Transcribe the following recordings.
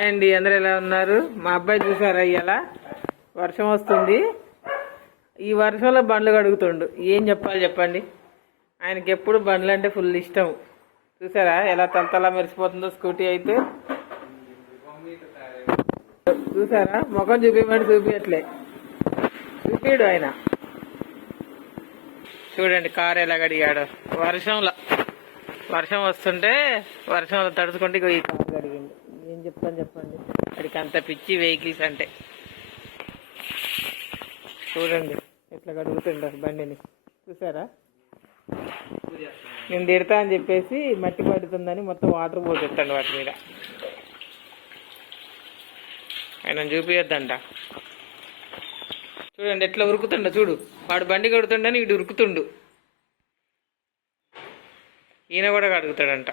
Hi అండి, అందరూ ఎలా ఉన్నారు? మా అబ్బాయి చూసారా, ఇవాళ వర్షం వస్తుంది. ఈ వర్షంలో బండ్లు కడుగుతుండు. ఏం చెప్పాలి చెప్పండి. ఆయనకి ఎప్పుడు బండ్లు అంటే ఫుల్ ఇష్టం. చూసారా ఎలా తలతలా మెరిసిపోతుందో స్కూటీ అయితే. చూసారా, ముఖం చూపించమంటే చూపించట్లే, చూపిడు ఆయన. చూడండి కారు ఎలా కడిగాడు వర్షంలో. వర్షం వస్తుంటే వర్షంలో తడుచుకుంటే ఈ కారు కడిగిండు. ఏం చెప్తాను చెప్పండి, వాడికి అంత పిచ్చి వెహికల్స్ అంటే. చూడండి ఎట్లా కడుగుతుండ బండిని. చూసారా, నేను తిడతా అని చెప్పేసి మట్టి పడుతుందని మొత్తం వాటర్ పోసేస్తాను వాటి మీద. ఆయన చూపియొద్దంట. చూడండి ఎట్లా ఉరుకుతుండ. చూడు, వాడు బండి కడుతుండని వీడు ఉరుకుతుండు. ఈయన కూడా కడుగుతాడంట.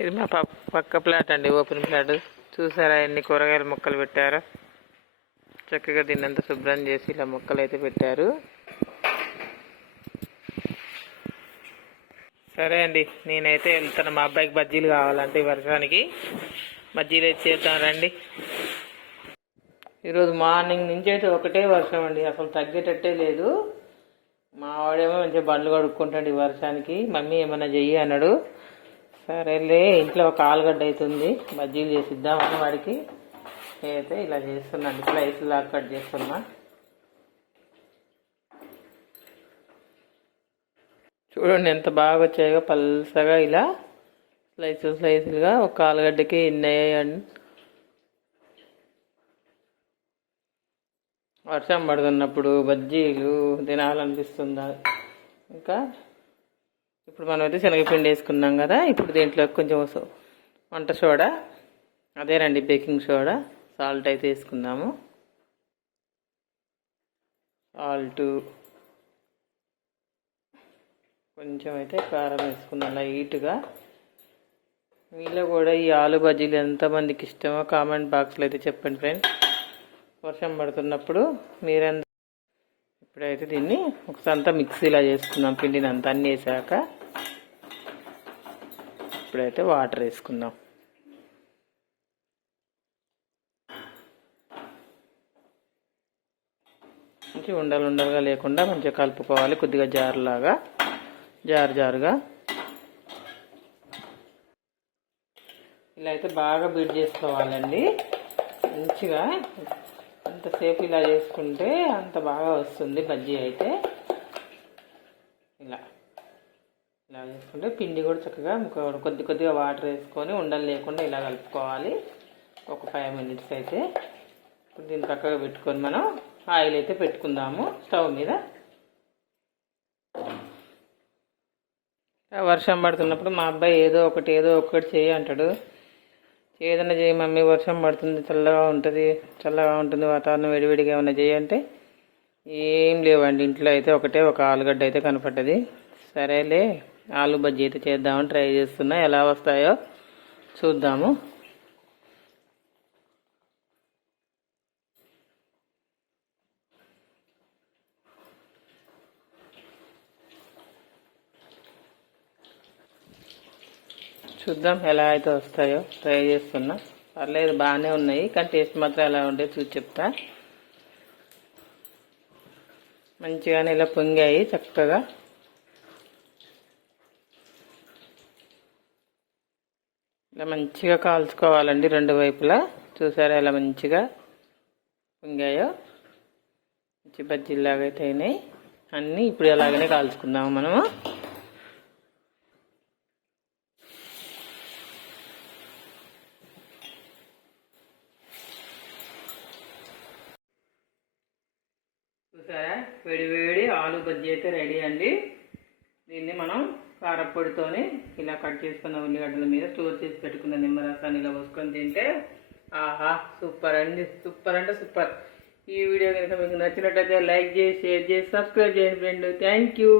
ఇది మా పక్క ప్లాట్ అండి, ఓపెన్ ప్లాట్. చూసారా ఎన్ని కూరగాయల మొక్కలు పెట్టారో. చక్కగా దీన్నంతా శుభ్రం చేసి ఇలా మొక్కలు అయితే పెట్టారు. సరే అండి, నేనైతే వెళ్తాను. మా అబ్బాయికి బజ్జీలు కావాలంటే ఈ వర్షానికి బజ్జీలు అయితే చేద్దాం రండి. ఈరోజు మార్నింగ్ నుంచి అయితే ఒకటే వర్షం అండి, అసలు తగ్గేటట్టే లేదు. మా వాడేమో మంచిగా బండ్లు కడుక్కుంటాడు ఈ వర్షానికి. మమ్మీ ఏమన్నా చెయ్యి అన్నాడు. సరేలే, ఇంట్లో ఒక ఆలుగడ్డ అవుతుంది, బజ్జీలు చేసిద్దామని వాడికి అయితే ఇలా చేస్తున్నాను. స్లైస్ లాగా కట్ చేస్తున్నా. చూడండి ఎంత బాగా వచ్చాయో, పల్సగా ఇలా స్లైసులుగా. ఒక ఆలుగడ్డకి ఇన్ని అయ్యాయండి. వర్షం పడుతున్నప్పుడు బజ్జీలు తినాలనిపిస్తుందా. ఇంకా ఇప్పుడు మనం అయితే శనగపిండి వేసుకున్నాం కదా. ఇప్పుడు దీంట్లో కొంచెం వంట సోడా, అదేనండి బేకింగ్ సోడా, సాల్ట్ అయితే వేసుకుందాము. సాల్ట్ కొంచెం అయితే కారం వేసుకుందాం లైట్గా. మీలో కూడా ఈ ఆలు బజ్జీలు ఎంతమందికి ఇష్టమో కామెంట్ బాక్స్లో అయితే చెప్పండి ఫ్రెండ్స్. వర్షం పడుతున్నప్పుడు మీరందరూ. ఇప్పుడైతే దీన్ని ఒకసారి అంతా మిక్సీలా చేసుకుందాం, పిండిని అంతా అన్నీ వేసాక. ఇప్పుడైతే వాటర్ వేసుకుందాం. మంచిగా ఉండలుగా లేకుండా మంచిగా కలుపుకోవాలి, కొద్దిగా జారుగా. ఇలా అయితే బాగా బీట్ చేసుకోవాలండి మంచిగా. ఎంతసేపు ఇలా చేసుకుంటే అంత బాగా వస్తుంది బజ్జీ అయితే. ఇలా చేసుకుంటే పిండి కూడా చక్కగా కొద్దిగా వాటర్ వేసుకొని ఉండలు లేకుండా ఇలా కలుపుకోవాలి. ఒక 5 minutes అయితే. ఇప్పుడు దీన్ని చక్కగా పెట్టుకొని మనం ఆయిల్ అయితే పెట్టుకుందాము స్టవ్ మీద. వర్షం పడుతున్నప్పుడు మా అబ్బాయి ఏదో ఒకటి చేయి అంటాడు. ఏదైనా చేయి మమ్మీ, వర్షం పడుతుంది, చల్లగా ఉంటుంది వాతావరణం, వేడివేడిగా ఏమైనా చేయంటే ఏం లేవండి. ఇంట్లో అయితే ఒక ఆలుగడ్డ అయితే కనపడ్డది. సరేలే, ఆలు బజ్జీ అయితే చేద్దామని ట్రై చేస్తున్నా. ఎలా వస్తాయో చూద్దాము. చూద్దాం ఎలా అయితే వస్తాయో, ట్రై చేస్తున్నా. పర్లేదు, బాగానే ఉన్నాయి, కానీ టేస్ట్ మాత్రం ఎలా ఉంటే చూసి చెప్తా. మంచిగానే ఇలా పొంగాయి చక్కగా. ఇలా మంచిగా కాల్చుకోవాలండి రెండు వైపులా. చూసారా ఎలా మంచిగా పొంగాయో. మంచి బజ్జీలాగా అయితే అయినాయి అన్నీ. ఇప్పుడు ఎలాగనే కాల్చుకుందాము మనము. చూసారా, వేడి ఆలు బజ్జీ అయితే రెడీ అండి. దీన్ని మనం కారపొడితోనే ఇలా కట్ చేసుకున్న ఉల్లిగడ్డల మీద స్టోర్ చేసి పెట్టుకున్న నిమ్మరసాన్ని ఇలా పోసుకొని తింటే ఆహా సూపర్ అండి, సూపర్ అంటే సూపర్. ఈ వీడియో కనుక మీకు నచ్చినట్లయితే లైక్ చేసి, షేర్ చేసి, సబ్స్క్రైబ్ చేయండి ఫ్రెండ్. Thank you.